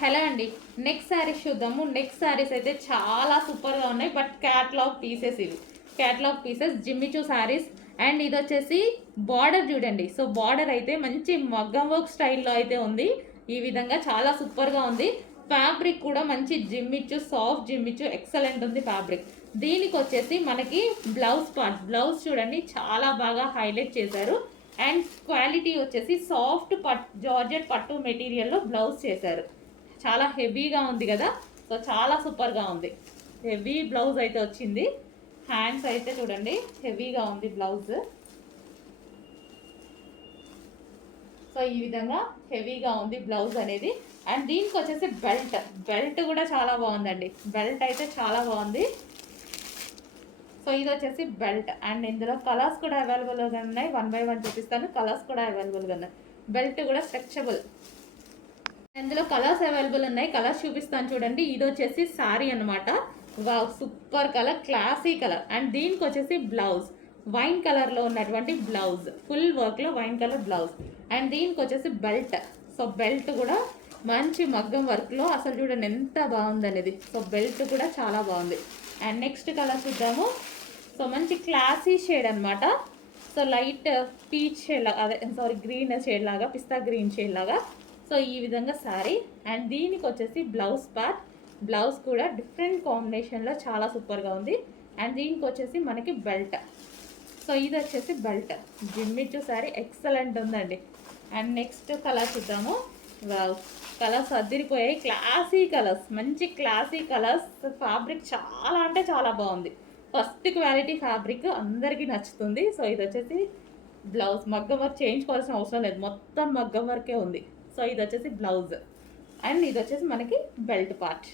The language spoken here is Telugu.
హలో అండి. నెక్స్ట్ శారీస్ చూద్దాము. నెక్స్ట్ శారీస్ అయితే చాలా సూపర్గా ఉన్నాయి. బట్ క్యాట్లాగ్ పీసెస్ ఇవి. Catalogue pieces Jimmy Choo saris. And ఇది వచ్చేసి బార్డర్ చూడండి. సో బార్డర్ అయితే మంచి మగ్గం వర్క్ స్టైల్లో అయితే ఉంది. ఈ విధంగా చాలా సూపర్గా ఉంది. ఫ్యాబ్రిక్ కూడా మంచి జిమ్మిచూ, సాఫ్ట్ జిమ్మిచూ, ఎక్సలెంట్ ఉంది ఫ్యాబ్రిక్. దీనికి వచ్చేసి మనకి బ్లౌజ్ పార్ట్, బ్లౌజ్ చూడండి చాలా బాగా హైలైట్ చేశారు. అండ్ క్వాలిటీ వచ్చేసి సాఫ్ట్ జార్జెట్ పట్టు మెటీరియల్లో బ్లౌజ్ చేశారు. చాలా హెవీగా ఉంది కదా. సో చాలా సూపర్గా ఉంది. హెవీ బ్లౌజ్ అయితే వచ్చింది. హ్యాండ్స్ అయితే చూడండి హెవీగా ఉంది బ్లౌజ్. సో ఈ విధంగా హెవీగా ఉంది బ్లౌజ్ అనేది. అండ్ దీనికి వచ్చేసి బెల్ట్ కూడా చాలా బాగుందండి. బెల్ట్ అయితే చాలా బాగుంది. సో ఇది వచ్చేసి బెల్ట్. అండ్ ఇందులో కలర్స్ కూడా అవైలబుల్గా ఉన్నాయి. 1 by 1 చూపిస్తాను. కలర్స్ కూడా అవైలబుల్గా ఉన్నాయి. బెల్ట్ కూడా స్ట్రెచబుల్. ఇందులో కలర్స్ అవైలబుల్ ఉన్నాయి. కలర్స్ చూపిస్తాను చూడండి. ఇది వచ్చేసి శారీ అనమాట. Wow, super colour, classy colour. And దీనికి వచ్చేసి బ్లౌజ్ వైన్ కలర్లో ఉన్నటువంటి బ్లౌజ్, ఫుల్ వర్క్లో వైన్ కలర్ బ్లౌజ్. అండ్ దీనికి వచ్చేసి బెల్ట్. సో బెల్ట్ కూడా మంచి మగ్గం వర్క్లో, అసలు చూడండి ఎంత బాగుంది అనేది. సో బెల్ట్ కూడా చాలా బాగుంది. అండ్ నెక్స్ట్ కలర్ చూద్దాము. సో మంచి క్లాసీ షేడ్ అనమాట. సో లైట్ పీచ్ షేడ్ లాగా, అదే సారీ గ్రీన్ షేడ్ లాగా, పిస్తా గ్రీన్ షేడ్ లాగా. సో ఈ విధంగా శారీ. అండ్ దీనికి వచ్చేసి బ్లౌజ్ పార్ట్. బ్లౌజ్ కూడా డిఫరెంట్ కాంబినేషన్లో చాలా సూపర్గా ఉంది. అండ్ దీనికి వచ్చేసి మనకి బెల్ట్. సో ఇది వచ్చేసి బెల్ట్. జిమ్మిచూ శారీ ఎక్సలెంట్ ఉందండి. అండ్ నెక్స్ట్ కలర్ చూద్దాము. వావ్, కలర్స్ అదిరిపోయాయి. క్లాసీ కలర్స్, మంచి క్లాసీ కలర్స్. ఫ్యాబ్రిక్ చాలా అంటే చాలా బాగుంది. ఫస్ట్ క్వాలిటీ ఫ్యాబ్రిక్ అందరికీ నచ్చుతుంది. సో ఇది వచ్చేసి బ్లౌజ్. మగ్గం వర్క్ చేయించుకోవాల్సిన అవసరం లేదు, మొత్తం మగ్గం వర్కే ఉంది. సో ఇది వచ్చేసి బ్లౌజ్. అండ్ ఇది వచ్చేసి మనకి బెల్ట్ పార్ట్.